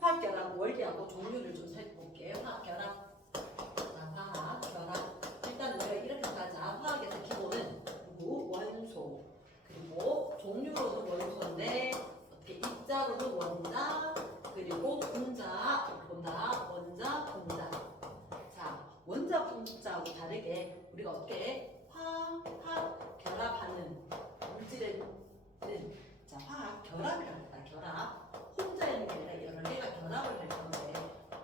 화학결합 원리하고 종류를 좀 살펴볼게요. 화학결합. 자, 화학결합. 일단 우리가 이렇게 가자. 화학에서 기본은 원소. 그리고 종류로는 원소인데 어떻게 입자로는 원자. 그리고 분자. 본다. 원자, 분자. 자, 원자, 분자하고 다르게 우리가 어떻게 화학 결합하는 물질은 자, 화학 결합이라고 한다. 결합. 혼자 있는 게 아니라 여러 개가 결합을 할 건데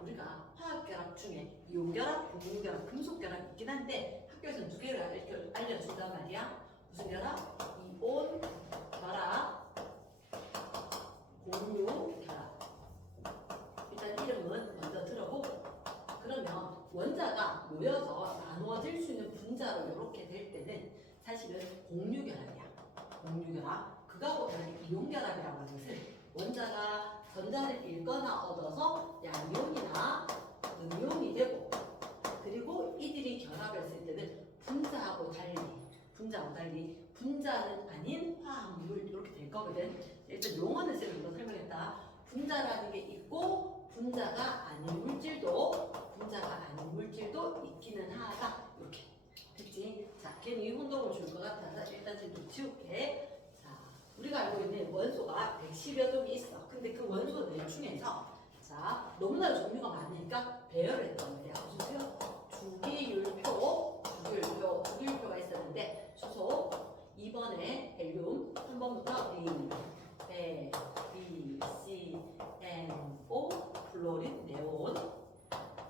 우리가 화학 결합 중에 이온 결합, 금속 결합, 금속 결합 있긴 한데 학교에서는 두 개를 알려준단 말이야. 무슨 결합? 이온 결합, 공유 결합. 일단 이름은 먼저 들어보고 그러면 원자가 모여서 나누어질 수 있는 분자로 이렇게 될 때는 사실은 공유결합이야. 공유결합. 그거하고 다르게 이온결합이라고 하는 것은 원자가 전자를 잃거나 얻어서 양이온이나 음이온이 되고 그리고 이들이 결합을 했을 때는 분자하고 달리 분자는 아닌 화합물 이렇게 될 거거든. 일단 용어는 쌤이 설명했다. 분자라는 게 있고 분자가 아닌 물질도 있기는 하다. 이렇게 됐지? 자, 괜히 혼동을 줄 것 같아서 일단 좀 지울게. 자, 우리가 알고 있는 원소가 110여 종이 있어. 근데 그 원소들 중에서 자, 너무나 종류가 많으니까 배열을 했단 말이야. 무슨 표? 주기율표가 있었는데 수소 2번에 헬륨 3번부터 린, 배, B, C, N, O, 플로린, 네온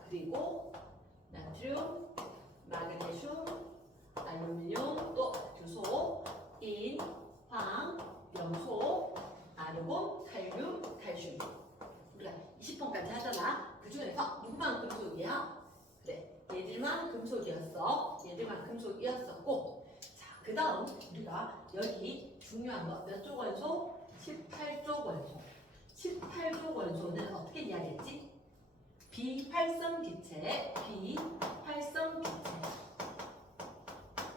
그리고 나트륨, 마그네슘, 알루미늄, 또 규소, 인, 황, 염소, 아르곤, 칼륨, 칼슘. 우리가 20번까지 하잖아. 그 중에서 누구만 금속이야? 그래, 얘들만 금속이었어. 얘들만 금속이었었고. 자, 그 다음 우리가 여기 중요한 거 몇 쪽 원소? 18쪽 원소. 18쪽 원소는 어떻게 이야기했지? 비활성기체.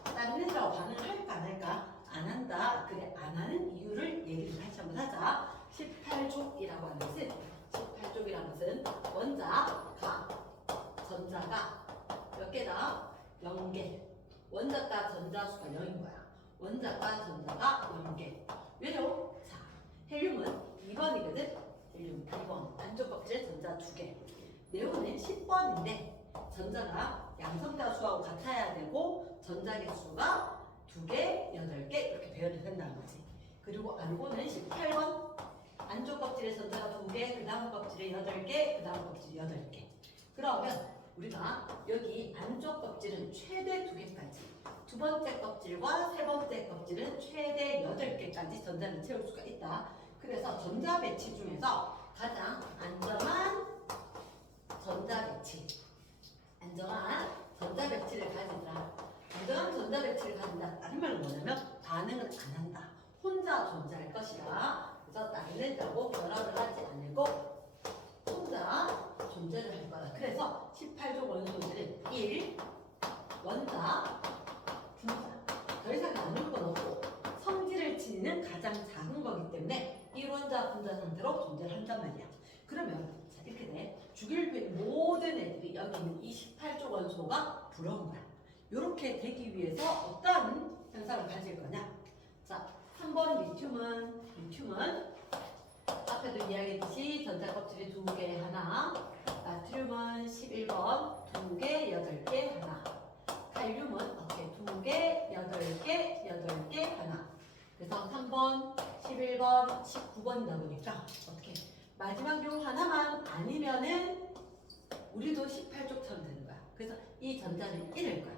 다른 애들하고 반응할까 안 할까? 안 한다. 그래, 안 하는 이유를 얘기를 다시 한번 하자. 18족이라고 하는 것은 18족이라는 것은 전자가 몇 개다? 0개. 원자가 전자수가 0인 거야. 원자가 전자가 0개. 왜요? 자, 헬륨은 2번이거든? 헬륨 2번. 안쪽 껍질에 전자 2개. 네온은 10번인데 전자가 양성자수하고 같아야 되고 전자 개수가 2개, 8개 이렇게 배열이 된다는 거지. 그리고 아르곤은 18번. 안쪽 껍질에 전자가 2개, 그 다음 껍질에 8개, 그 다음 껍질에 8개. 그러면 우리가 여기 안쪽 껍질은 최대 2개까지, 두 번째 껍질과 세 번째 껍질은 최대 8개까지 전자를 채울 수가 있다. 그래서 전자 배치 중에서 가장 안정한 전자 배치를 가진다. 안정한 전자 배치를 가진다. 다른 말은 뭐냐면 반응을 안 한다. 혼자 존재할 것이다. 그래서 다른 애들하고 결합을 하지 않고 혼자 존재를 할 거다. 그래서 18종 원소들은 1. 원자, 분자. 더 이상 나눌 건 없고 성질을 지니는 가장 작은 거기 때문에 1원자, 분자 상태로 존재를 한단 말이야. 그러면 자, 이렇게 돼. 주기율표의 모든 애들이 여기 있는 이 18종 원소가 부러운 거야. 이렇게 되기 위해서 어떤 현상을 가질 거냐? 자, 3번 리튬은 앞에도 이야기했듯이 전자 껍질이 2개 하나, 나트륨은 11번 2개, 8개 하나, 칼륨은 어떻게 2개, 8개 하나. 그래서 3번, 11번, 19번이다 보니까 어떻게 마지막 요 하나만 아니면은 우리도 18쪽처럼 되는 거야. 그래서 이 전자를 잃을 거야.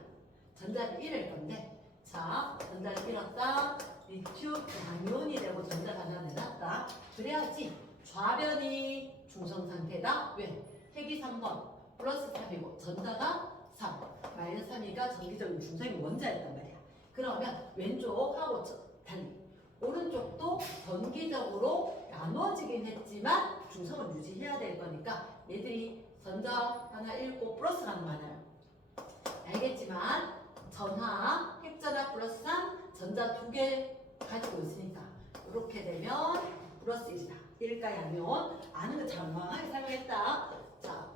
전자를 잃을 건데 자, 전자를 잃었다. 리튬 양이온이 되고 전자가 하나 내놨다. 그래야지 좌변이 중성 상태다. 왜? 핵이 3번 플러스 3이고 전자가 3 마이너스 3이니까 전기적인 중성이 원자였단 말이야. 그러면 왼쪽하고 달리 오른쪽도 전기적으로 나눠지긴 했지만 중성을 유지해야 될 거니까 얘들이 전자 하나 잃고 플러스 가는 거 많아요. 알겠지만 전하, 핵전하 플러스 3, 전자 2개 가지고 있으니까 이렇게 되면 플러스 1이다. 일가 양면 아는 거 장황하게 설명했다. 자,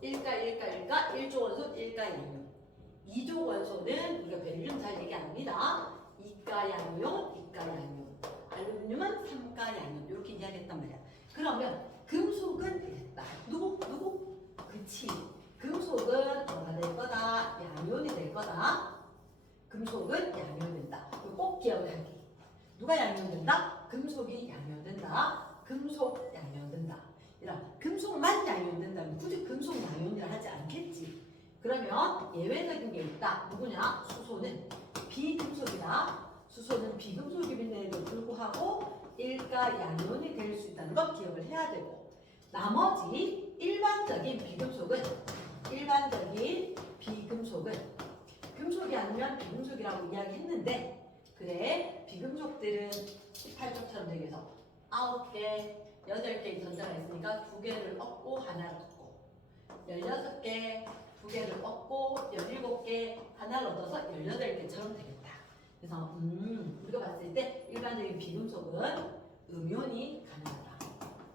일가 1조 원소 일가 양면. 2조 원소는 우리가 벨륨 잘 얘기 안 합니다. 이가 양면, 이가 양면. 알루미늄은 3가 양면. 이렇게 이야기했단 말이야. 그러면 금속은 되겠다. 누구? 그치. 금속은 뭐가 될 거다? 양면이 될 거다. 금속은 양면된다. 꼭 기억을 하기. 누가 양면된다? 금속이 양면된다. 금속 양면된다. 이런 금속만 양면된다면 굳이 금속 양면이라 하지 않겠지. 그러면 예외적인 게 있다. 누구냐? 수소는 비금속이다. 수소는 비금속임에도 불구하고 일가 양면이 될 수 있다는 것 기억을 해야 되고, 나머지 일반적인 비금속은 금속이 아니면 비금속이라고 이야기했는데, 그래 비금속들은 18쪽처럼 되게 해서 9개, 8개의 전자가 있으니까 2개를 얻고 하나를 얻고, 16개, 2개를 얻고 17개, 하나를 얻어서 18개처럼 되겠다. 그래서 우리가 봤을 때 일반적인 비금속은 음이온이 가능하다.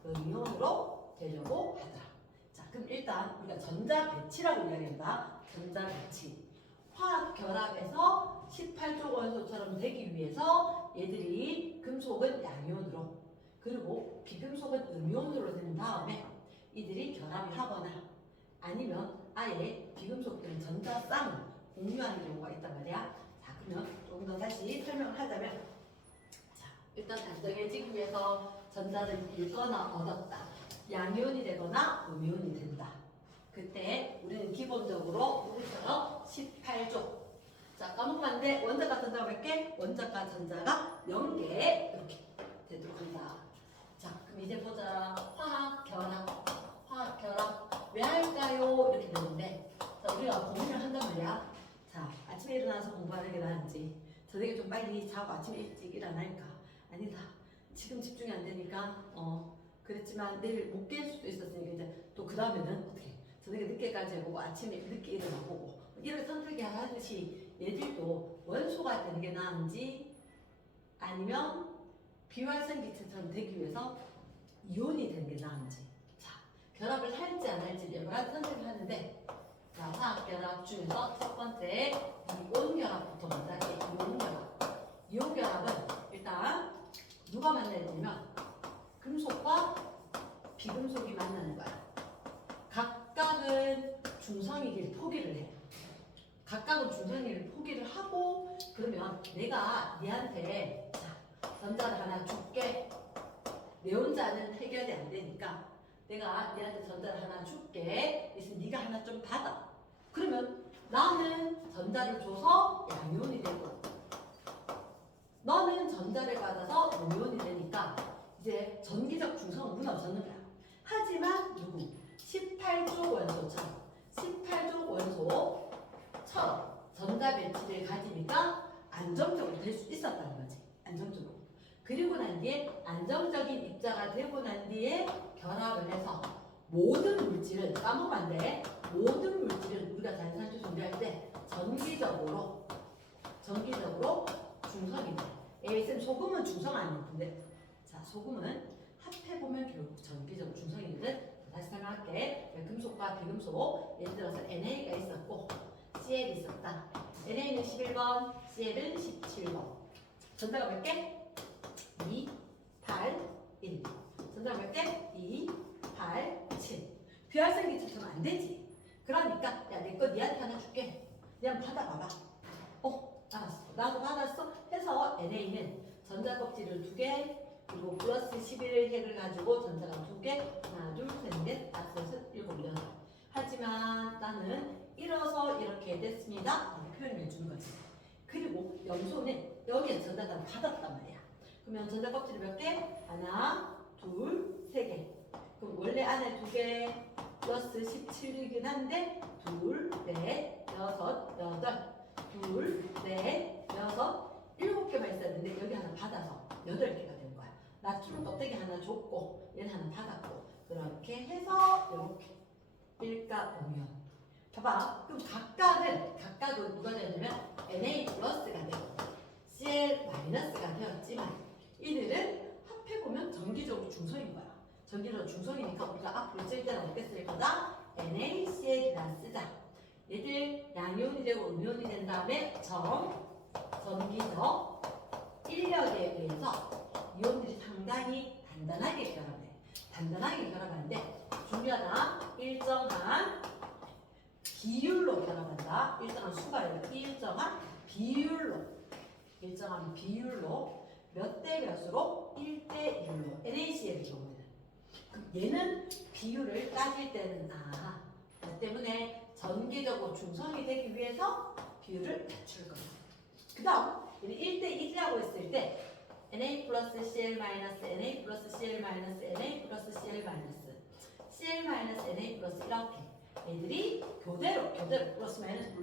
음이온으로 되려고 하더라. 자, 그럼 일단 우리가 전자 배치라고 이야기한다. 전자 배치. 화학 결합에서 18조 원소처럼 되기 위해서 얘들이 금속은 양이온으로, 그리고 비금속은 음이온으로 된 다음에 이들이 결합을 하거나 아니면 아예 비금속들은 전자 쌍을 공유하는 경우가 있단 말이야. 자, 그러면 조금 더 다시 설명을 하자면, 자, 일단 단정해지기 위해서 전자를 잃거나 얻었다. 양이온이 되거나 음이온이 된다. 그때 우리는 기본적으로 우리처럼 18조. 자, 까먹었는데 원자과 전자가 몇 개? 원자과 전자가 0개 이렇게 되도록 한다. 자, 그럼 이제 보자. 화학 결합 왜 할까요? 이렇게 되는데, 자, 우리가 고민을 한단 말이야. 자, 아침에 일어나서 공부하는 게 나은지, 저녁에 좀 빨리 자고 아침에 일찍 일어날까? 아니다. 지금 집중이 안 되니까 그랬지만 내일 못 깰 수도 있었으니까 이제 또 그 다음에는 어떻게 저녁에 늦게까지 해보고 아침에 늦게 일어나보고 이를 선택하듯이 얘들도 원소가 되는 게 나은지 아니면 비활성기체처럼 되기 위해서 이온이 되는 게 나은지, 자, 결합을 할지 안 할지 여러 가지 선택을 하는데, 자, 화학 결합 중에서 첫 번째 이온 결합부터 먼저 할게요. 이온 결합은 일단 누가 만나야 되냐면 금속과 비금속이 만나는 거야. 각각은 중성이길 포기를 해. 각각은 중성이길 포기를 하고, 그러면 내가 니한테 자, 전자를 하나 줄게. 내 혼자는 해결이 안 되니까 내가 니한테 전자를 하나 줄게. 그래서 네가 하나 좀 받아. 그러면 나는 전자를 줘서 양이온이 되고, 너는 전자를 받아서 음이온이 되니까 이제 전기적 중성은 무너졌는 거야. 하지만 누구? 18조 원소처럼 전자 배치를 가지니까 안정적으로 될 수 있었다는 거지. 안정적으로. 그리고 난 뒤에 안정적인 입자가 되고 난 뒤에 결합을 해서 모든 물질은, 까먹으면 안 돼. 모든 물질은 우리가 단산수 준비할 때 전기적으로 중성이 돼. 에이쌤 소금은 중성 아니던데. 자, 소금은 합해보면 결국 전기적 중성이거든. 다시 설명할게. 금속과 비금속, 예를 들어서 NA가 있었고 CL이 있었다. NA는 11번, CL은 17번. 전자가 몇 개? 2, 8, 1. 전자가 몇 개? 2, 8, 7. 비활성기체처럼 안 되지. 그러니까 야, 내 거 니한테 하나 줄게. 니 한번 받아봐봐. 알았어. 나도 받았어. 해서 NA는 전자 껍질을 2개, 그리고 플러스 11핵을 가지고 전자가 2개, 하나, 둘, 셋, 넷, 다섯, 여섯, 일곱, 여덟. 하지만 나는 일어서 이렇게 됐습니다. 이렇게 표현을 해주는 거지. 그리고 염소는 여기에 전자가 받았단 말이야. 그러면 전자 껍질이 몇 개? 하나, 둘, 세 개. 그럼 원래 안에 2개 플러스 17이긴 한데 둘, 넷, 여섯, 여덟. 둘, 넷, 여섯, 7개만 있어야 되는데 여기 하나 받아서 8개가 된 거야. 나트륨 껍데기 하나 줬고 얘는 하나 받았고, 그렇게 해서 이렇게 일가 음이온. 봐봐. 그럼 각각은 누가 되냐면 Na 플러스가 되고 Cl 마이너스가 되었지만 이들은 해보면 전기적으로 중성인 거야. 전기적으로 중성이니까 우리가 앞으로 쓸 때는 어떻게 쓸 거다? NaCl이나 쓰자. 얘들 양이온이 되고 음이온이 된 다음에 전기적 인력에 의해서 이온들이 상당히 단단하게 결합해. 단단하게 결합하는데 중요하다. 일정한 비율로 결합한다. 일정한 수가 아니라 일정한 비율로 몇 대 몇으로 1대 1로 NaCl의 경우에는. 얘는 비율을 따질 때는 뭐 때문에 전기적으로 중성이 되기 위해서 비율을 낮출 거야. 그 다음 1대 1이라고 했을 때 Na 플러스 Cl 마이너스 Na 플러스 Cl 마이너스 Na 플러스 Cl 마이너스 Cl 마이너스 Na 플러스 이렇게 애들이 교대로 플러스 마이너스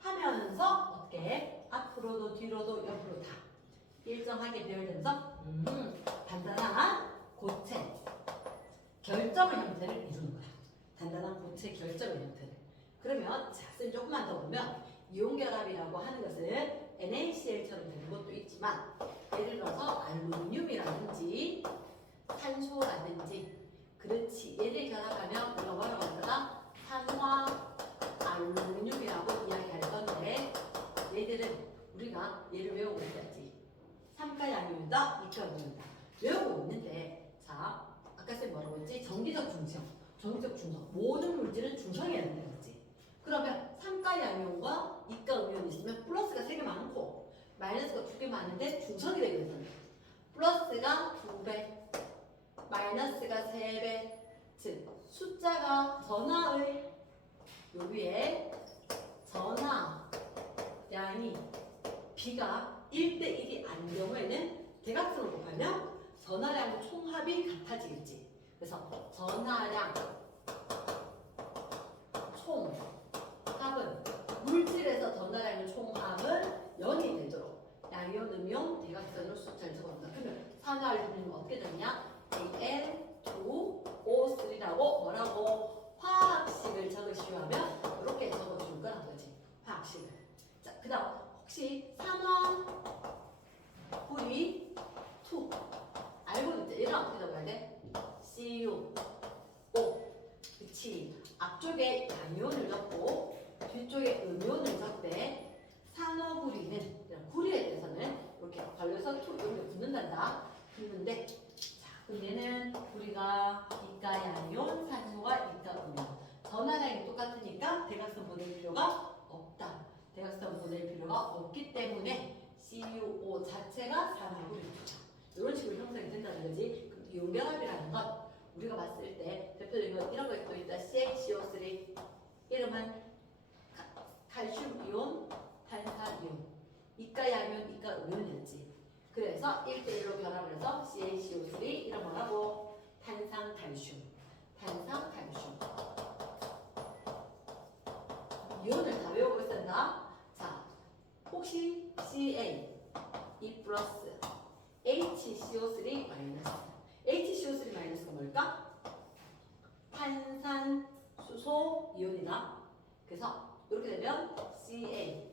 하면서 어떻게 앞으로도 뒤로도 옆으로 다 일정하게 배열되면서 단단한 고체 결점의 형태를 이루는 거야. 단단한 고체 결점의 형태를. 그러면 학생 조금만 더 보면 이온결합이라고 하는 것은 NaCl처럼 되는 것도 있지만 예를 들어서 알루미늄이라든지 산소라든지 그렇지 얘를 결합하면 우리가 뭐라고 할 거다? 산화 알루미늄이라고 이야기할 건데 얘들은 우리가 얘를 외우고 있었지. 삼가양이온이다, 이가양이온이다 외우고 있는데 자 아까 쌤 뭐라고 했지? 전기적 중성 모든 물질은 중성이어야 된다고 했지. 그러면 삼가양이온과 이가음이온이 있으면 플러스가 3개 많고 마이너스가 2개 많은데 중성이 되거든. 플러스가 2배 마이너스가 3배 즉 숫자가 전하의 여기에 전하량이 B가 1대1이 아닌 경우에는 대각선으로 곱하면 전하량 총합이 같아지겠지. 그래서 전하량 총합은 물질에서 전하량 총합은 0이 되도록 양이온, 음이온, 대각선으로 숫자를 적어본다. 그러면 산화알루미늄은 어떻게 되냐? Al2O3라고 뭐라고 화학식을 적으시오 하면 이렇게 적어줄 거란 거지. 화학식을. 자, 그 다음 혹시 산화불이 2 알고 있지? 얘는 어떻게 적어야 돼? CuO 그치. 앞쪽에 양이온을 적고 뒤쪽에 음이온을 적되 산화불이는 구리에 대해서는 이렇게 걸려서 2 이렇게 붙는단다. 붙는데 그럼 얘는 우리가 이가양이온, 산소가 이가음이온 전하량이 똑같으니까 대각선 보낼 필요가 없다. 대각선 보낼 필요가 없기 때문에 CuO 자체가 산화불이 되죠. 이런 식으로 형성이 된다는 거지. 그럼 이온결합이라는 건 우리가 봤을 때 대표적인 이런 거 또 있다. CaCO3 이름은 칼슘 이온, 탄산 이온 이가양이온, 이가음이온이었지. 그래서 1대1로 결합을 해서 CaCO3 이런 거라고 탄산칼슘 이온을 다 외우고 있었나? 자, 혹시 Ca 2 플러스 HCO3 마이너스 HCO3 마이너스가 뭘까? 탄산수소 이온이다. 그래서 이렇게 되면 Ca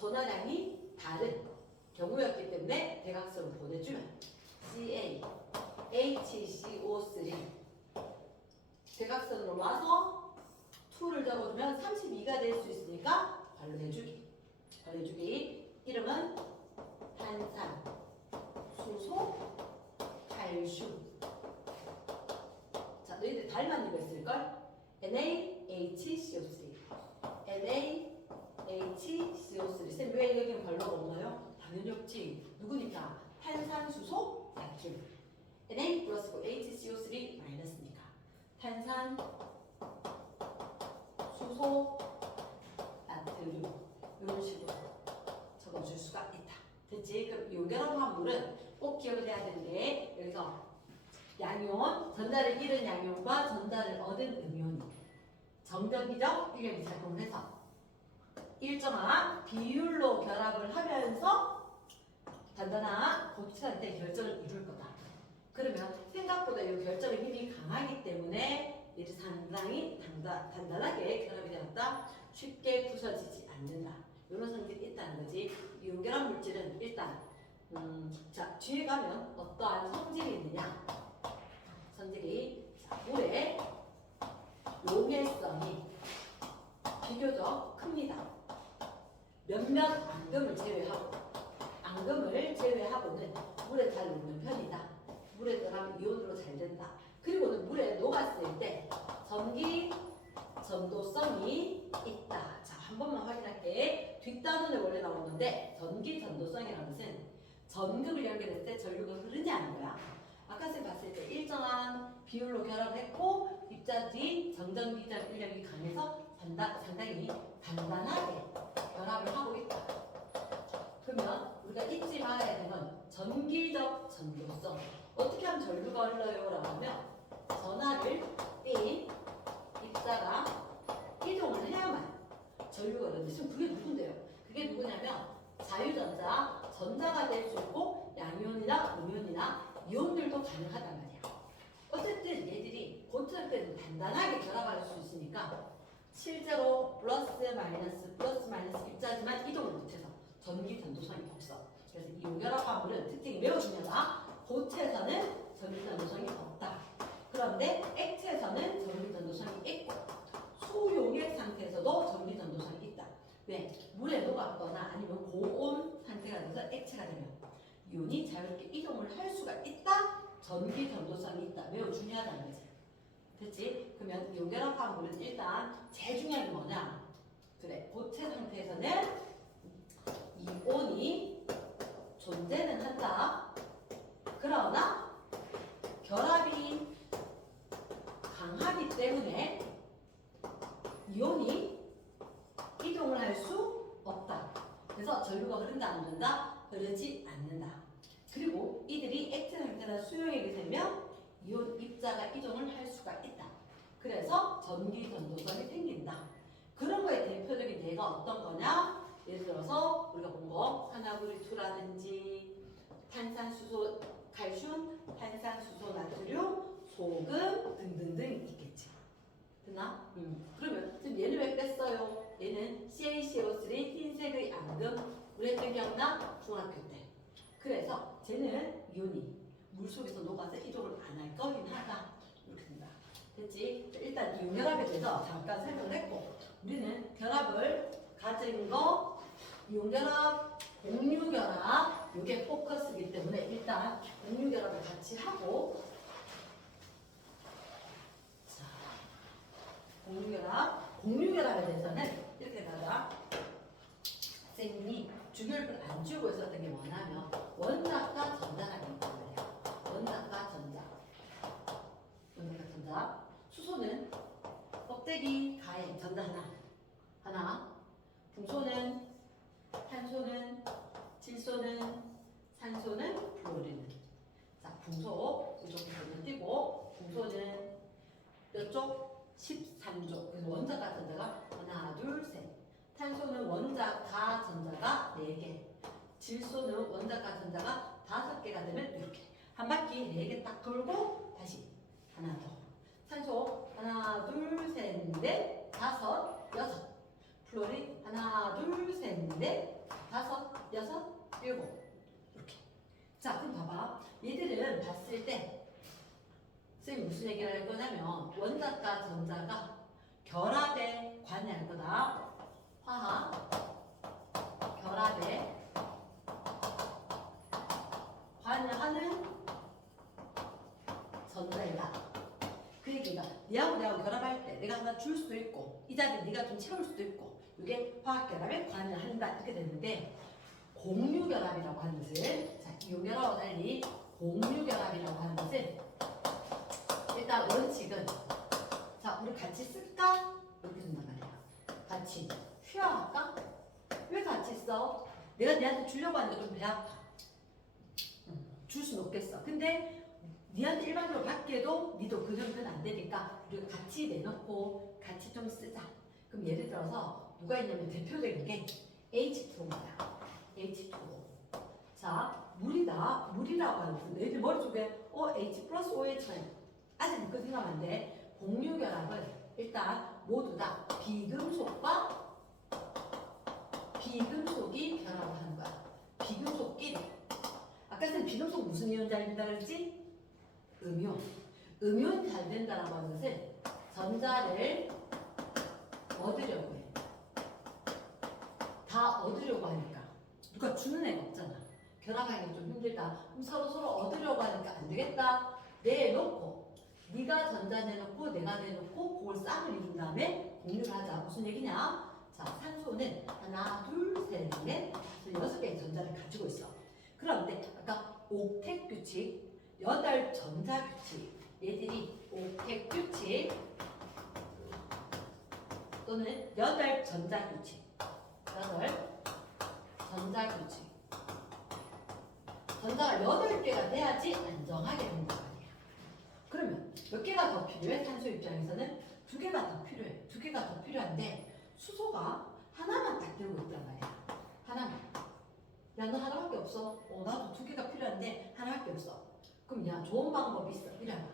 전하량이 다른 경우였기 때문에 대각선으로 보내주면 Ca, HCO3 대각선으로 와서 2를 적어주면 32가 될 수 있으니까 발로 해주기 이름은 탄산, 수소, 칼슘. 자, 너희들 닮은 이거 있을걸? NaHCO3 NaHCO3 쌤 왜 여기는 발로가 없나요? 당연히 없지. 누구니까? 탄산, 수소, 나트륨. Na 플러스고 HCO3 마이너스니까. 탄산, 수소, 나트륨. 이런 식으로 적어줄 수가 있다. 됐지? 그럼 이온결합한 물은 꼭 기억을 해야 되는데 여기서 양이온, 전달을 잃은 양이온과 전달을 얻은 음이온이 정전기적 일력이 작용을 해서 일정한 비율로 결합을 하면서 단단한 고체한테 결정을 이룰 거다. 그러면 생각보다 이 결정의 힘이 강하기 때문에 얘를 상당히 단단하게 결합이 되었다. 쉽게 부서지지 않는다. 이런 성질이 있다는 거지. 이온결합 물질은 일단 자, 뒤에 가면 어떠한 성질이 있느냐? 성질이 자, 물의 용해성이 비교적 큽니다. 몇몇 앙금을 제외하고는 물에 잘 녹는 편이다. 물에 들어가면 이온으로 잘 된다. 그리고는 물에 녹았을 때 전기 전도성이 있다. 자, 한 번만 확인할게. 뒷단원에 원래 나온 건데 전기 전도성이라는 것은 전극을 연결했을 때 전류가 흐르냐 하는 거야. 아까 쌤 봤을 때 일정한 비율로 결합했고 입자 뒤 정전 비전 인력이 강해서 상당히 단단하게 결합을 하고 있다. 그러면 우리가 잊지 말아야 되는 건 전기적 전도성. 어떻게 하면 전류가 흘러요? 라고 하면 전하를 띈 입자가 이동을 해야만 전류가 흐르는데 지금 그게 누군데요? 그게 누구냐면 자유전자, 전자가 될 수 있고 양이온이나 음이온이나 이온들도 가능하단 말이야. 어쨌든 얘들이 고철 때는 단단하게 결합할 수 있으니까 실제로 플러스 마이너스 입자지만 이동을 못해서 전기 전도성이 없어. 그래서 이 용결합 화물은 특징이 매우 중요하다. 고체에서는 전기 전도성이 없다. 그런데 액체에서는 전기 전도성이 있고 소용액 상태에서도 전기 전도성이 있다. 왜? 물에 녹았거나 아니면 고온 상태가 돼서 액체가 되면 이온이 자유롭게 이동을 할 수가 있다. 전기 전도성이 있다. 매우 중요하다는 거지. 됐지? 그러면 용결합 화물은 일단 제일 중요한 게 뭐냐? 그래, 고체 상태에서는 이온이 존재는 한다. 그러나 결합이 강하기 때문에 이온이 이동을 할 수 없다. 그래서 전류가 흐른다 안 흐른다? 흐르지 않는다. 그리고 이들이 액체 상태나 수용액이 되면 이온 입자가 이동을 할 수가 있다. 그래서 전기 전도성이 생긴다. 그런 거에 대표적인 예가 어떤 거냐? 예를 들어서 우리가 본 거 산화구리2라든지 탄산수소 칼슘, 탄산수소 나트륨, 소금 등등등 있겠지. 됐나? 그러면 지금 얘는 왜 뺐어요? 얘는 CaCO3 흰색의 앙금 우리 했던 기억나? 중학교 때. 그래서 쟤는 이온이 물속에서 녹아서 이동을 안 할 거긴 하다. 이렇게 된다. 됐지? 일단 이 용결합에 대해서 잠깐 설명을 했고 우리는 결합을 가진 거 용결합, 공유결합 이게 포커스이기 때문에 일단 공유결합을 같이 하고 자, 공유결합에 대해서는 이렇게 가자. 선생님이 주결을 안 주고 있었던 게 뭐냐면 원자과 전자라는 거예요. 원자과 전자. 수소는 껍데기 가에 전자 하나. 풍소는 탄소는 질소는 산소는 플로리는. 자, 풍소 이쪽에 건너뛰고 풍소는 이쪽 13조. 그래서 원자과 전자가 하나, 둘, 셋. 탄소는 원자과 전자가 4개. 질소는 원자과 전자가 5개가 되면 이렇게 한 바퀴 4개 딱 돌고 다시 하나 더. 산소 하나, 둘, 셋, 넷, 다섯, 여섯. 플로린 하나, 둘, 셋, 넷, 다섯, 여섯, 일곱. 이렇게. 자, 그럼 봐봐. 얘들은 봤을 때 선생님이 무슨 얘기를 할 거냐면 원자과 전자가 결합에 관여할 거다. 화학 결합에 관여하는 전자이다. 그 얘기가 니하고 결합할 때 내가 하나 줄 수도 있고 이 자리에 네가 좀 채울 수도 있고 이게 화학 결합에 관여한다 이렇게 되는데 공유 결합이라고 하는 것은 자, 이온 결합과 달리 공유 결합이라고 하는 것은 일단 원칙은 자, 우리 같이 쓸까? 이렇게 된단 말이야. 같이 휴양할까? 왜 같이 써? 내가 니한테 주려고 하니까 좀 배 아파. 줄 수는 없겠어. 근데 니한테 일반적으로 받게도 니도 그 정도는 안 되니까 우리가 같이 내놓고 같이 좀 쓰자. 그럼 예를 들어서 누가 있냐면 대표적인 게 H2O입니다. H2O. 자, 물이다. 물이라고 하는 것은 애들 머릿속에 H 플러스 OH는 아직 그 생각하면 안 돼. 공유결합은 일단 모두 다 비금속과 비금속이 결합을 하는 거야. 비금속끼리. 아까 선 비동속 무슨 이온 잘 된다 그랬지? 음이온. 음이온 잘 된다라고 하는 것은 전자를 얻으려고 해. 다 얻으려고 하니까. 누가 주는 애가 없잖아. 결합하기 좀 힘들다. 그럼 서로 얻으려고 하니까 안 되겠다. 내놓고 네가 전자 내놓고 내가 내놓고 그걸 쌍을 이룬 다음에 공유를 하자. 무슨 얘기냐? 자, 산소는 하나, 둘, 셋, 넷, 6개의 전자를 가지고 있어. 그런데 아까 옥텟 규칙, 8전자 규칙, 얘들이 옥텟 규칙 또는 8전자 규칙, 8전자 규칙. 전자가 8개가 돼야지 안정하게 된단 말이야. 그러면 몇 개가 더 필요해? 산소 입장에서는 2개가 더 필요해. 2개가 더 필요한데 수소가 하나만 딱 들고 있단 말이야. 하나만. 야, 너 하나밖에 없어. 나도 2개가 필요한데 하나밖에 없어. 그럼 야, 좋은 방법이 있어. 이래 봐.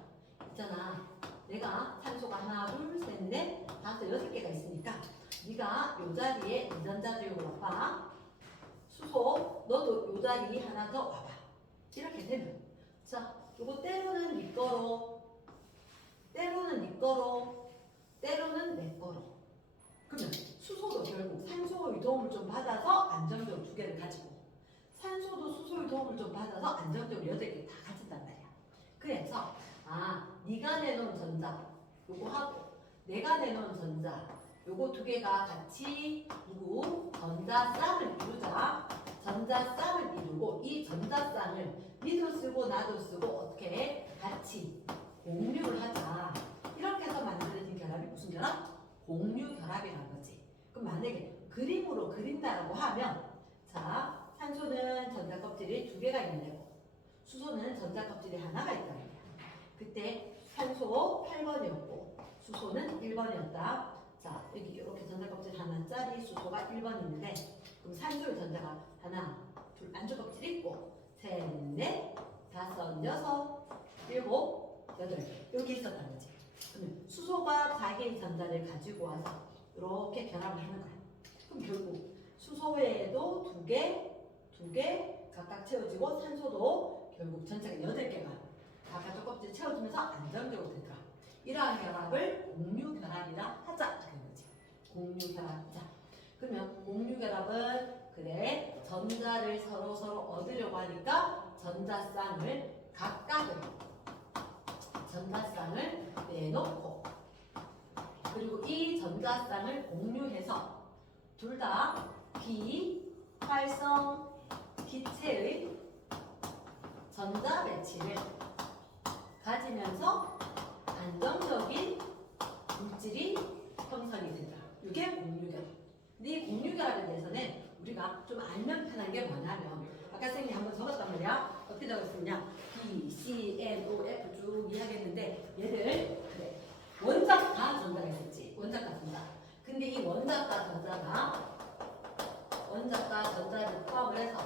있잖아. 내가 산소가 하나, 둘, 셋, 넷, 5, 6개가 있으니까 네가 요 자리에 이전자주역으로 와봐. 수소, 너도 요 자리 하나 더 와봐. 이렇게 되면 자, 요거 때로는 네 거로, 때로는 네 거로, 때로는 내 거로. 그러면 수소도 결국 산소의 도움을 좀 받아서 안정적으로 2개를 가지고, 산소도 수소의 도움을 좀 받아서 안정적으로 8개 다 가진단 말이야. 그래서 네가 내놓은 전자 요거 하고 내가 내놓은 전자 요거 2개가 같이 누구? 전자쌍을 이루자. 전자쌍을 이루고 이 전자쌍을 니도 쓰고 나도 쓰고 어떻게 같이 공유를 하자. 이렇게 해서 만들어진 결합이 무슨 결합? 공유 결합이라는 거지. 그럼 만약에 그림으로 그린다라고 하면 자, 산소는 전자 껍질이 2개가 있는 애고 수소는 전자 껍질이 하나가 있다 말이야. 그때 산소 8번이었고 수소는 1번이었다. 자, 여기 이렇게 전자 껍질 하나짜리 수소가 1번 있는데 그럼 산소의 전자가 하나, 둘, 안쪽 껍질 있고 셋, 넷, 5, 6, 7, 8 여기 있었다는 거지. 그러면 수소가 자기의 전자를 가지고 와서 이렇게 결합을 하는 거야. 그럼 결국 수소 외에도 2개 각각 채워지고 산소도 결국 전체가 8개가 각각 껍질 채워지면서 안정적으로 되더라. 이러한 결합을 공유 결합이라 하자. 이런 거지. 공유 결합이자. 그러면 공유 결합은 그래 전자를 서로 얻으려고 하니까 전자쌍을 각각을 전자쌍을 내놓고 그리고 이 전자쌍을 공유해서 둘 다 비활성 기체의 전자 매치를 가지면서 안정적인 물질이 형성이 된다. 이게 공유결합. 근데 이 공유결합에 대해서는 우리가 좀 알면 편한 게 뭐냐면 아까 선생님이 한번 적었단 말이야. 어떻게 적었느냐? B, C, N, O, F 쭉 이야기했는데 얘를 그래 원자가 전자했었지. 원자가 전자. 근데 이 원자가 전자를 포함을 해서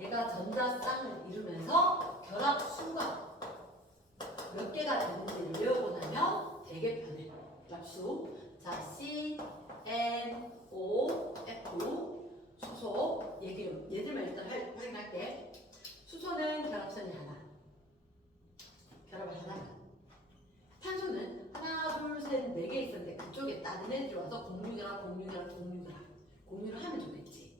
얘가 전자쌍을 이루면서 결합수가 몇 개가 되는지를 외우고 나면 되게 편해. 결합수. 자, C, N, O, F 수소 얘들만 일단 확인할게. 수소는 결합선이 하나. 결합을 하나가. 탄소는 하나, 둘, 셋, 4개 있었는데 그쪽에 다른 애들이 와서 공유를 하면 좋겠지.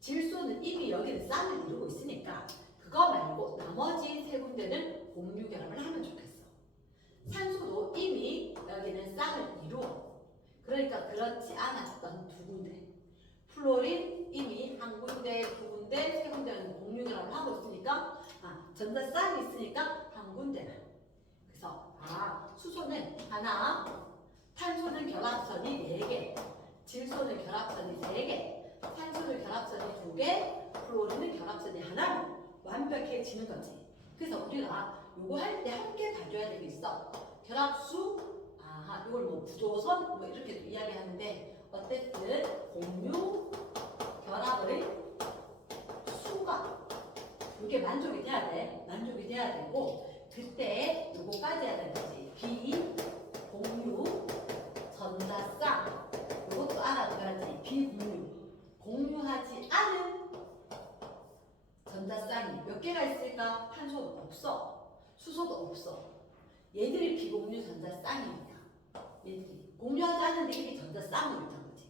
질소는 이미 여기는 쌍을 이루고 있으니까 그거 말고 나머지 3군데는 공유 결합을 하면 좋겠어. 산소도 이미 여기는 쌍을 이루어. 그러니까 그렇지 않았던 2군데. 플로린 이미 1군데, 2군데, 3군데는 공유 결합을 하고 있으니까 전자 쌍이 있으니까 1군데만. 그래서 수소는 하나, 탄소는 결합선이 4개, 질소는 결합선이 3개, 산소는 결합선이 2개, 플로린은 결합선이 하나로 완벽해지는 거지. 그래서 우리가 요거 할 때 함께 봐줘야 되게 있어. 결합수, 이걸 뭐 부조선 뭐 이렇게도 이야기하는데 어쨌든 공유 결합의 수가 이게 만족이 돼야 돼. 만족이 돼야 되고 그때 요거까지 해야 되는 거지. 비공유 전자쌍 요것도 알아둬야지. 비공유 공유하지 않은 전자쌍이 몇 개가 있을까? 얘들이 비공유 전자쌍입니다. 얘들이 공유하지 않는데 이게 전자쌍으로 있다는 거지.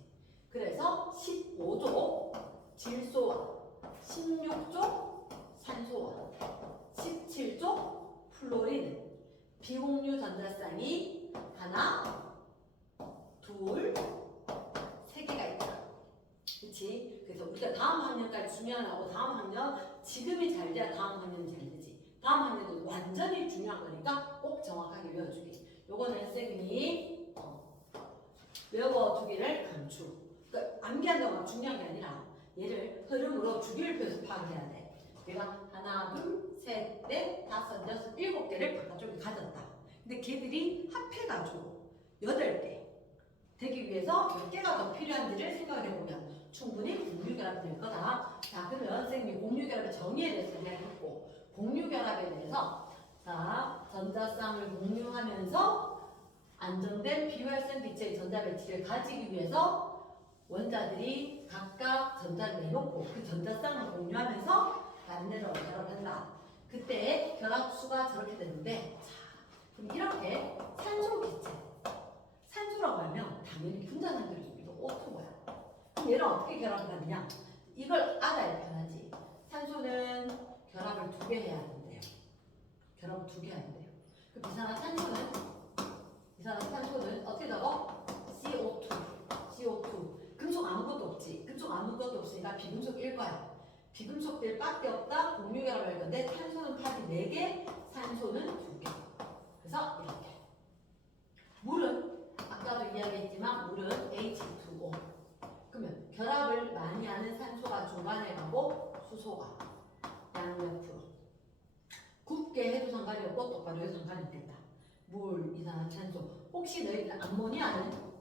그래서 15조 질소와 16조 산소와 17조 플로리는 비공유 전자쌍이 하나, 둘, 세 개가 있다. 그치? 그래서 우리가 다음 학년까지 중요하고 다음 학년 지금이 잘 돼야 다음 학년이 잘 되지. 다음 학년은 완전히 중요한 거니까 꼭 정확하게 외워주기. 요거는 선생님이 외워두기를 강추. 그러니까 암기한다고 막 중요한 게 아니라 얘를 흐름으로 주기를 펴서 파악해야 돼. 내가 하나, 둘, 셋, 넷, 다섯, 여섯, 일곱 개를 바깥쪽에 가졌다. 근데 걔들이 합해가지고 8개 되기 위해서 몇 개가 더 필요한지를 생각해보면 충분히 공유결합이 될 거다. 자, 그러면 선생님이 공유결합의 정의에 대해서 이야기했고 공유결합에 대해서 자, 전자쌍을 공유하면서 안정된 비활성 기체의 전자 배치를 가지기 위해서 원자들이 각각 전자를 내놓고 그 전자쌍을 공유하면서 다른 데로 결합한다. 그때 결합수가 저렇게 되는데 자, 그럼 이렇게 산소 기체 산소라고 하면 당연히 분자산들이 좀 더 O2야. 그럼 얘를 어떻게 결합하느냐? 이걸 알아야 편하지. 산소는 결합을 2개 해야 된대요. 결합을 2개 해야 된대요. 그럼 이산화탄소는 어떻게 적어? CO2. 금속 아무것도 없지. 금속 아무것도 없으니까 비금속일 거야. 비금속들 밖에 없다. 공유결합할 건데 탄소는 탑이 4개, 산소는 2개. 그래서 이렇게. 물은 아까도 이야기했지만 물은 H2O. 그러면 결합을 많이 하는 산소가 중간에 가고 수소가 양옆으로. 굵게 해도 상관이 없고 똑바로 해도 상관이 없겠다. 물, 이산화탄소. 혹시 너희들 암모니아는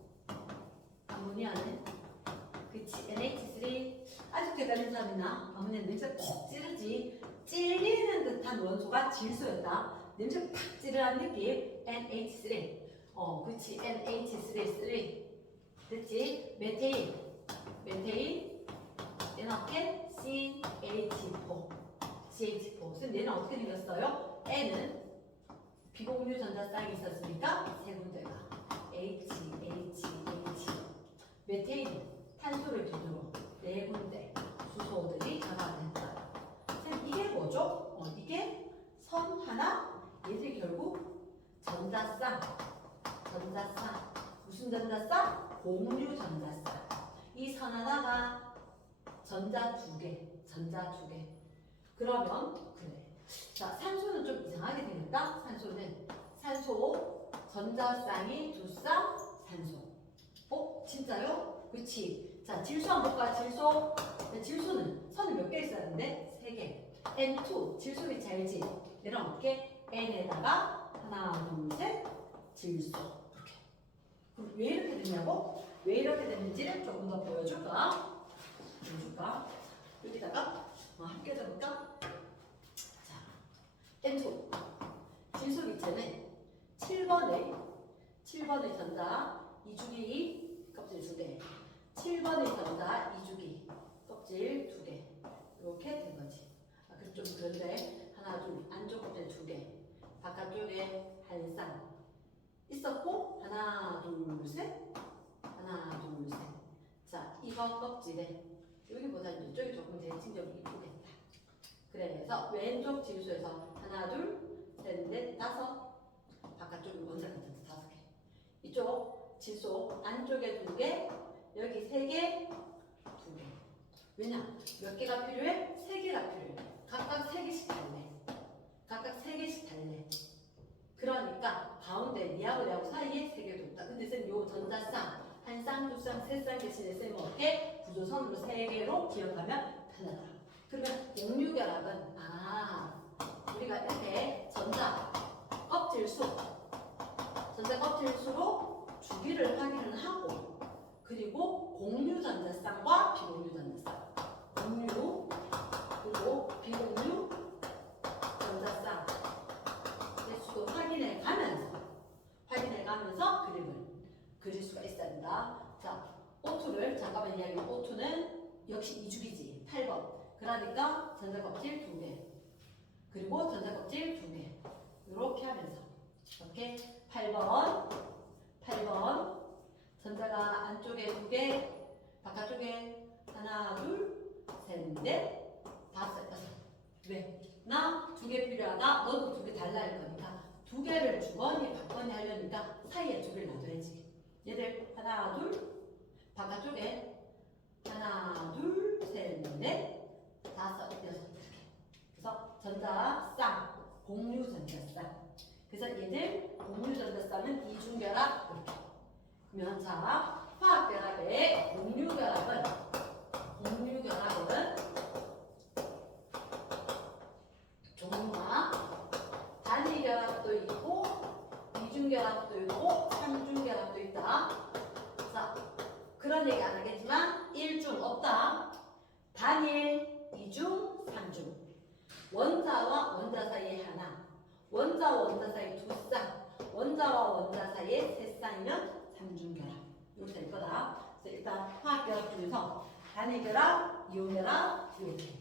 그치 NH3 아직도 헷갈리는 사람 있나? 암모니아 냄새 톡 찌르지. 찔리는 듯한 원소가 질소였다. 냄새 팍 찌르는 느낌 NH3. 그치 NH3 됐지? 메테인 얘는 어떻게? CH4 그래서 얘는 어떻게 생겼어요? N은 비공유 전자쌍이 있었으니까 세 군데가 H 메테인 탄소를 기준으로 네 군데 수소들이 결합된다. 선생님 이게 뭐죠? 이게 선 하나 얘들이 결국 전자쌍 무슨 전자쌍? 공유 전자쌍. 이 선 하나가 전자 두 개. 그러면 그래. 자, 산소는 좀 이상하게 생겼다. 산소 전자쌍이 두 쌍 산소. 진짜요? 그렇지. 자, 질소 한번 볼까? 질소는 선이 몇 개 있어야 하는데 3개. N2 질소이 잘지. 얘는 어떻게? N에다가 하나, 둘, 셋 질소. 이렇게. 그럼 왜 이렇게 되냐고? 왜 이렇게 됐는지를 조금 더 보여줄까? 여기다가 함께 적을까? 자, N2 질소 기체는 7번의 전자 2주기 껍질 2개 7번의 전자 2주기 껍질 2개 이렇게 된 거지. 그럼 좀 그런데 하나 둘 안쪽 껍질 2개 바깥쪽에 한 쌍 있었고 하나 둘 셋 자, 이거 껍질에 여기보다는 이쪽이 조금 대칭적으로 이쁘겠다. 그래서 왼쪽 질소에서 하나, 둘, 셋, 넷, 다섯 바깥쪽이 원자 컨텐츠 5개. 이쪽 질소 안쪽에 2개, 여기 3개, 2개. 왜냐? 몇 개가 필요해? 3개가 필요해. 각각 3개씩 달래. 그러니까 가운데 니하고 내하고 사이에 3개도 없다. 근데 쌤 요 전자쌍 한 쌍, 두 쌍, 세 쌍 대신에 쌤은 어떻게? 구조선으로 3개로 기억하면 편하다. 그러면 공유결합은 우리가 이렇게 전자 껍질수로 주기를 확인을 하고 그리고 공유 전자쌍과 비공유 전자쌍 공유 그리고 비공유 전자쌍 개수도 확인해 가면서 그림을 그릴 수가 있어야 된다. 자, O2를 잠깐만 이야기해. O2는 역시 2주기지. 8번. 그러니까 전자껍질 2개. 그리고 전자껍질 2개. 이렇게 하면서 이렇게 8번 전자가 안쪽에 2개, 바깥쪽에 하나, 둘, 셋, 넷, 다섯, 여섯. 왜? 나 2개 필요하다. 너도 2개 달라 할 거니까 2개를 주거니 받거니 하려니까 사이에 2개를 놔둬야지. 얘들 하나, 둘, 바깥쪽에 하나, 둘, 셋, 넷, 다섯, 여섯 이렇게. 그래서 전자 쌍, 공유 전자 쌍. 그래서 얘들 공유 전자 쌍은 이중결합 이렇게. 그러면 자, 화학결합의 공유결합은 종류가 단위결합도 있고 이중결합도 있고 삼중결합도 있다. 자, 그런 얘기 안 하겠지만 1중 없다. 단일, 2중, 3중. 원자와 원자 사이에 하나, 원자와 원자 사이에 2쌍, 원자와 원자 사이에 3쌍이면 3중결합. 이렇게 될 거다. 그래서 일단 화학결합 중에서 단일결합, 이온결합 이렇게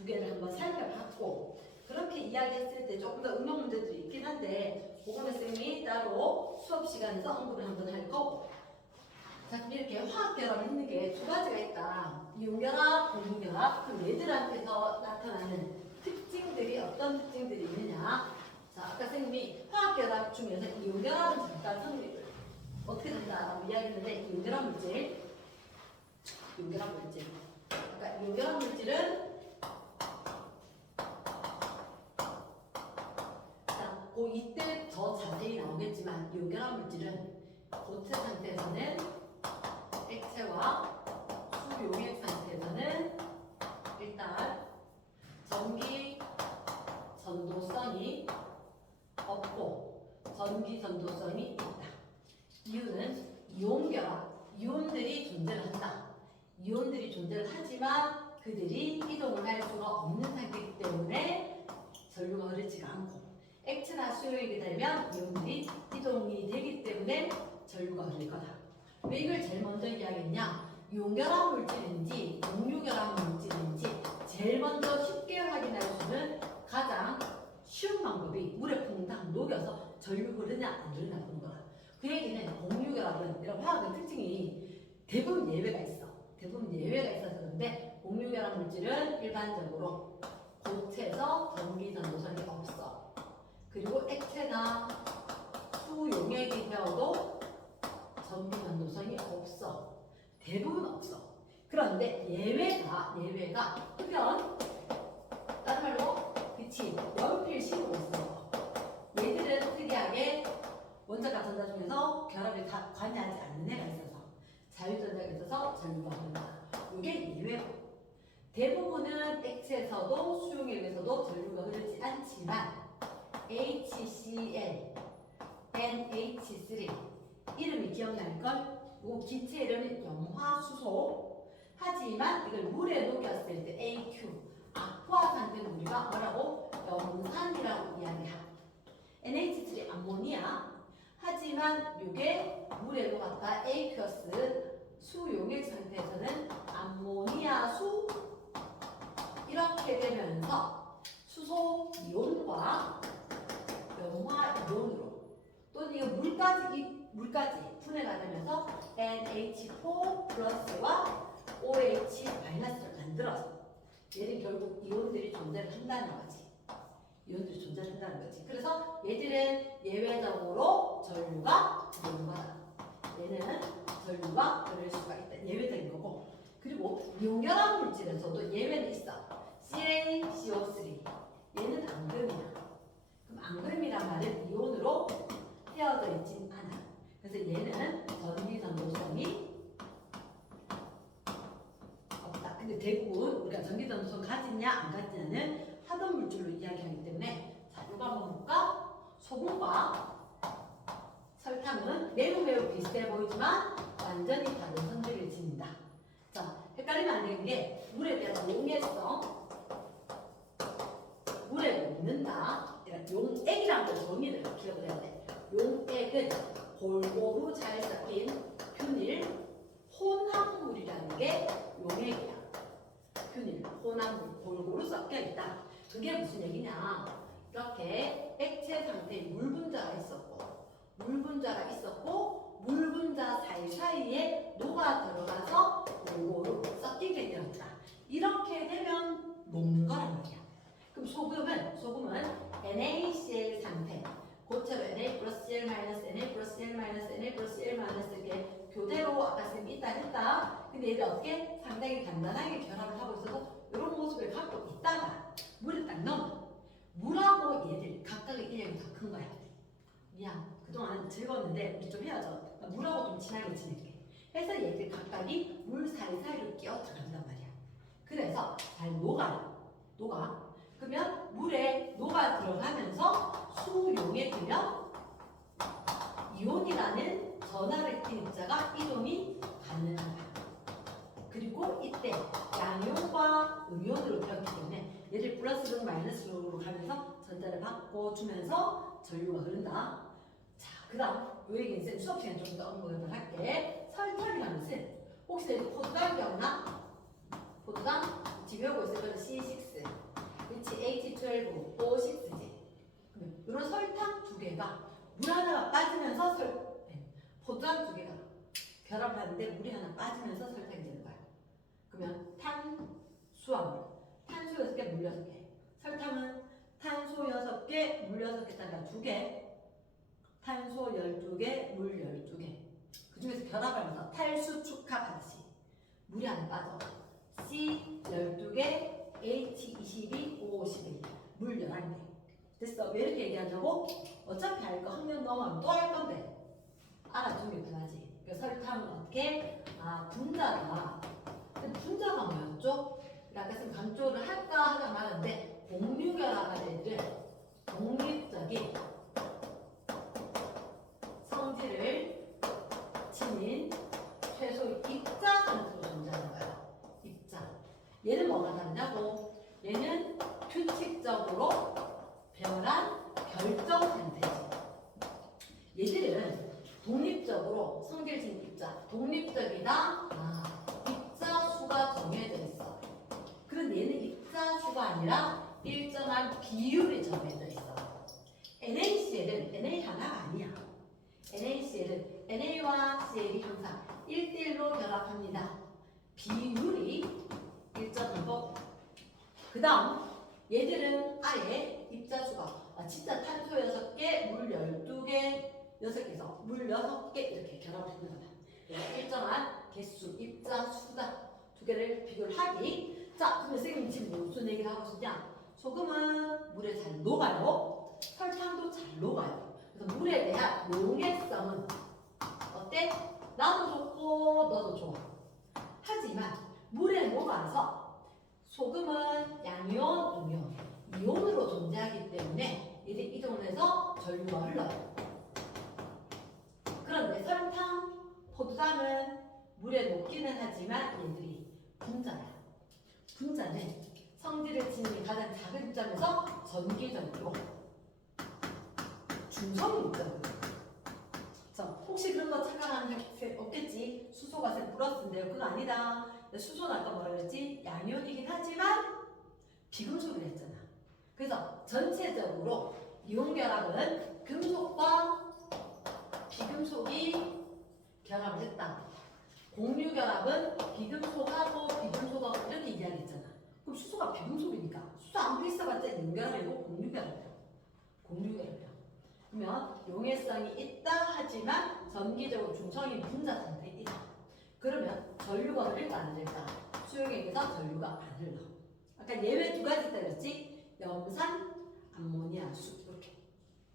2개를 한번 살펴봤고, 그렇게 이야기했을 때 조금 더 응용 문제도 있긴 한데 그거는 쌤이 따로 수업 시간에서 언급을 한번 할 거고. 자, 이렇게 화학결합을 했는 게 2가지가 있다. 이온결합, 공유결합. 그럼 얘들한테서 나타나는 특징들이 어떤 특징들이 있느냐. 자, 아까 선생님이 화학결합 중에서 이온결합은 잠깐 성립을 어떻게 된다라고 이야기했는데, 이온결합 물질. 그러니까 이온결합 물질은 자, 이때 더 자세히 나오겠지만 이온결합 물질은 고체 상태에서는 액체와 수용액 상태에서는 일단 전기 전도성이 없고 전기 전도성이 있다. 이유는 이온결합, 이온들이 존재를 한다. 이온들이 존재를 하지만 그들이 이동을 할 수가 없는 상태이기 때문에 전류가 흐르지가 않고, 액체나 수용액이 되면 이온들이 이동이 되기 때문에 전류가 흐를 거다. 왜 이걸 제일 먼저 이야기했냐? 이온결합 물질인지 공유결합 물질인지 제일 먼저 쉽게 확인할 수 있는 가장 쉬운 방법이 물에 퐁당 녹여서 전류 흐르냐 안 흐르냐 보는 거라. 그 얘기는 공유결합은 이런 화학의 특징이 대부분 예외가 있어. 대부분 예외가 있어서 그런데, 공유결합 물질은 일반적으로 고체에서 전기 전도성이 없어. 그리고 액체나 수용액이 되어도 전기 전도성이 없어. 대부분 없어. 그런데 예외가 흡연, 다른 말로 그치, 연필식으로 있어. 얘들은 특이하게 원자과 전자 중에서 결합에 관여하지 않는 애가 있어서, 자유전자가 있어서 전류가 흐른다. 이게 예외고, 대부분은 액체에서도 수용액에서도 전류가 흐르지 않지만 HCl, NH3 이름이 기억날걸? 이 기체 이름은 염화수소. 하지만 이걸 물에 녹였을 때 AQ, 악화 상태 우리가 뭐라고? 염산이라고 이야기하. NH3 암모니아. 하지만 이게 물에 녹았다 aqueous 수용액 상태에서는 암모니아수. 이렇게 되면서 수소 이온과 염화 이온으로, 또는 이거 물까지 분해가 되면서 NH4 플러스와 OH 마이너스를 만들어서 얘는 결국 이온들이 존재를 한다는 거지. 이온들이 존재를 한다는 거지. 그래서 얘들은 예외적으로 전류가 흐르는 거다. 얘는 전류가 흐를 수가 있다. 예외적인 거고. 그리고 이온결합 물질에서도 예외는 있어. CaCO3. 얘는 앙금이야. 그럼 앙금이란 말은 이온으로 헤어져 있진 않아. 그래서 얘는 전기 전도성이 없다. 근데 대부분 우리가 전기 전도성 가지냐 안 가지냐는 하던 물질로 이야기하기 때문에, 자, 이거 한번 볼까? 소금과 설탕은 매우 비슷해 보이지만 완전히 다른 성질을 지닌다. 자, 헷갈리면 안 되는 게 물에 대한 용해성, 물에 녹는다. 용액이라는 거 정의를 기억을 해야 돼. 용액은 골고루 잘 섞인 균일 혼합물이라는 게 용액이야. 균일 혼합물 골고루 섞여 있다. 그게 무슨 얘기냐? 이렇게 액체 상태에 물 분자가 있었고 물 분자가 있었고 물 분자 사이사이에 녹아 들어가서 골고루 섞이게 되었다. 이렇게 되면 녹는 거란 말이야. 그럼 소금은 NaCl 상태, 고체로 Na 플러스 Cl 마이너스 Na 플러스 Cl 마이너스 Na 플러스 Cl 마이너스 이렇게 교대로 아까 쌤이 있다 했다. 근데 얘가 어떻게 상당히 간단하게 결합을 하고 있어서 이런 모습을 갖고 있다가 물에 딱 넣으면 물하고 얘들 각각의 인력이 더 큰 거야. 미안, 그동안 즐거웠는데 우리 좀 헤어져. 물하고 좀 친하게 지낼게. 해서 얘들 각각이 물 사이사이로 끼어 들어간단 말이야. 그래서 잘 녹아. 그러면 물에 녹아 들어가면서 수용에 들면 이온이라는 전하를 띤 입자가 이동이 가능하다. 그리고 이때 양이온과 음이온으로 되었기 때문에 얘를 플러스로 마이너스로 가면서 전자를 바꿔주면서 전류가 흐른다. 자, 그 다음 요 얘기는 쌤 수업 시간에 좀 더 언급을 할게. 설탕이라는 것은 혹시 포도당 기억나? 포도당 지금 외우고 있을 거는 C6 그렇지, H12, O6지. 그러면 이런 설탕 두 개가 물 하나가 빠지면서 포도당 두 개가 결합을 하는데 물이 하나 빠지면서 설탕이 되는 거야. 그러면 탄수화물, 탄소 6개, 물 6개. 설탕은 탄소 6개, 물 6개 따라 2개, 탄소 12개, 물 12개. 그 중에서 결합하면서 탈수축합하듯이 물이 하나 빠져. C 12개, H22, O51, 물 11개. 됐어. 왜 이렇게 얘기하냐고? 어차피 할 거 학년 넘어가면 또 할 건데 알아두는 게 편하지. 그러니까 설탕은 어떻게? 분자다. 근데 분자가 뭐였죠? 아까 쌤 강조를 할까 하다 말았는데 공유결합한 애들은 독립적인 성질을 지닌 최소 입자 상태로 존재하는 거예요. 입자. 얘는 뭐가 다르냐고? 얘는 규칙적으로 변한 결정 상태지. 얘들은 독립적으로 성질 지닌 입자. 독립적이다. 입자 수가 정해져 있어. 그런데 얘는 입자 수가 아니라 일정한 비율이 정해져 있어. NaCl은 NA 하나가 아니야. NaCl은 NA와 Cl이 항상 1대1로 결합합니다. 비율이 일정한 거고. 그 다음 얘들은 아예 입자 수가 진짜 탄소 6개, 물 12개, 6개에서 물 6개 이렇게 결합을 했는 거다. 일정한 개수, 입자 수다. 두 개를 비교를 하기. 자, 그럼 선생님 지금 무슨 얘기를 하고 있냐? 소금은 물에 잘 녹아요. 설탕도 잘 녹아요. 그래서 물에 대한 용해성은 어때? 나도 좋고 너도 좋아. 하지만 물에 녹아서 소금은 양이온, 음이온, 이온으로 존재하기 때문에 이제 이동을 해서 전류가 흘러요. 그런데 설탕, 포도당은 물에 녹기는 하지만 얘들이 분자야. 분자는 성질을 지닌 가장 작은 입자면서 전기전으로 중성 입자고. 자, 혹시 그런 거 착각하는 학생 없겠지? 수소가 쌤 플러스인데요. 그거 아니다. 수소는 아까 뭐라 그랬지? 양이온이긴 하지만 비금속이라 했잖아. 그래서 전체적으로 이온 결합은 금속과 비금속이 결합을 했다. 공유 결합은 비금속하고 비금속하고 이렇게 이야기했잖아. 그럼 수소가 비금속이니까 수소 아무리 있어봤자 이온 결합이고 공유 결합이야. 공유 결합이야. 그러면 용해성이 있다 하지만 전기적으로 중성인 분자 상태에 있다. 그러면 전류가 흐를까 안 흐를까? 수용에 의해서 전류가 안 흘러. 아까 예외 두 가지 때렸지? 염산, 암모니아수 이렇게.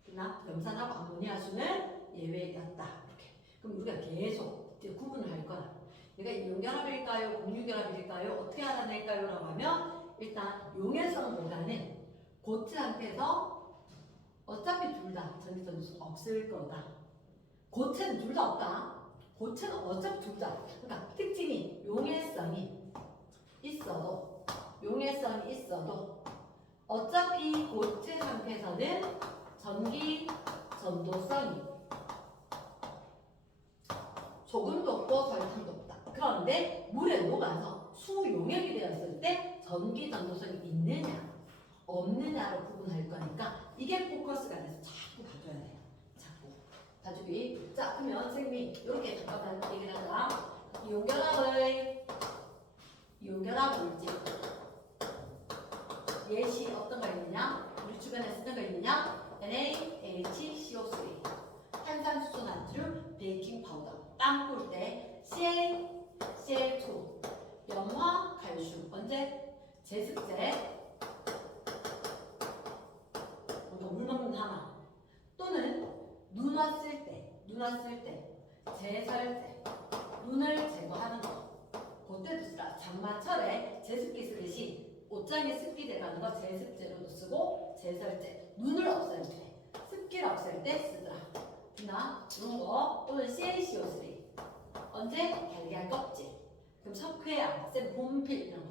그러나 염산하고 암모니아수는 예외였다. 이렇게. 그럼 우리가 계속 이제 구분을 할 거라. 얘가 이온결합일까요? 공유결합일까요? 어떻게 알아낼까요? 라고 하면 일단 용해성보다는 고체 상태에서 어차피 둘 다 전기전수 없을 거다. 고체는 둘 다 없다. 고체는 어차피 둘 다. 그러니까 특징이 용해성이 있어도 어차피 고체 상태에서는 전기 전도성이 소금도 없고 설탕도 없다. 그런데 물에 녹아서 수용액이 되었을 때 전기 전도성이 있느냐 없느냐로 구분할 거니까 이게 포커스가 돼서 자꾸 봐줘야 돼요. 자꾸 봐줘. 이렇게 잠깐만 얘기를 하자. 이온결합 물질. 예시 어떤 거 있느냐? 우리 주변에 쓰는 거 있느냐? NaHCO3 탄산수소 나트륨 베이킹 파우더 빵 꿀 때 CaCl2 염화 칼슘 언제? 제습제 물 먹는 하나 또는 눈 왔을 때 제설제 눈을 제거하는 거 그때도 쓰라. 장마철에 제습기 쓰듯이 옷장에 습기 들어가는 거 제습제로도 쓰고 제설제 눈을 없앨 때 습기를 없앨 때 쓰더라. 나 이런 거 또는 CaCO3 언제? 달걀 껍질 그럼 석회암, 쌤본필 이런 거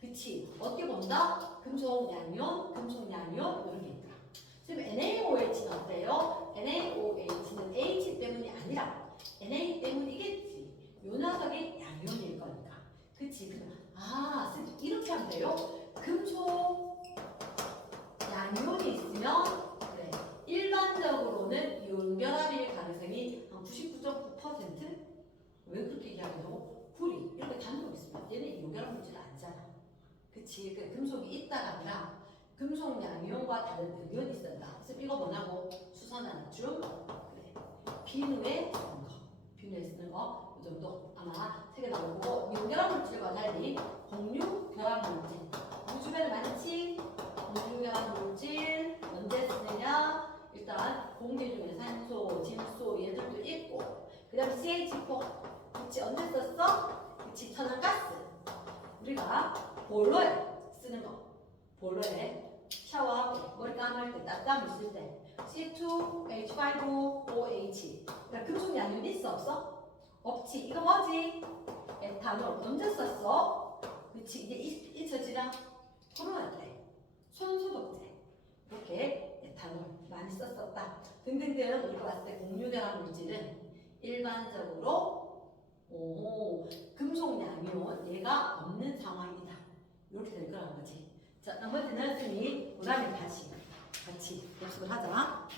그치? 어떻게 본다? 금속 양이온 이런 게 있더라. 지금 NaOH는 어때요? NaOH는 H 때문이 아니라 Na 때문이겠지. 요 녀석이 양이온일 거니까. 그치? 그럼 쌤 이렇게 하면 돼요. 금속 양이온이 있으면 그래. 일반적으로는 이온결합일 가능성이 한 99.9%? 왜 그렇게 얘기하냐고? 구리 이렇게 단독 있으면 얘는 이온결합 물질 아니잖아. 그치? 그 금속이 있다가 아니라 금속 양이온과 다른 음이온이 있었다. 그래서 이거 뭐냐고? 수산나트륨 그래. 비누에 쓰는 거. 비누에 쓰는 거. 이 정도 아마 세 개 나오고 이온결합 물질과 달리 공유결합 물질. 우리 주변에 많지? 공유결합 물질 언제 쓰느냐? 일단 공기 중에 산소, 질소 얘들도 있고 그 다음에 CH4 그치 언제 썼어? 그치 천연가스 우리가 보일러에 쓰는 거 보일러에 샤워하고 머리 감을 때 땀 있을 때 C2H5OH 그러니까 금속 양이온 있어 없어? 없지. 이거 뭐지? 에탄올 언제 썼어? 그치 이게 잊혀지나? 코로나 때 손소독제 이렇게 에탄올 많이 썼었다 등등등 우리가 봤을 때 공유결합 물질은 일반적으로 금속 양이온 얘가 없는 상황이다 이렇게 될 거라는 거지. 자 나머지는 쌤이 그 다음에 다시 같이 복습을 하자.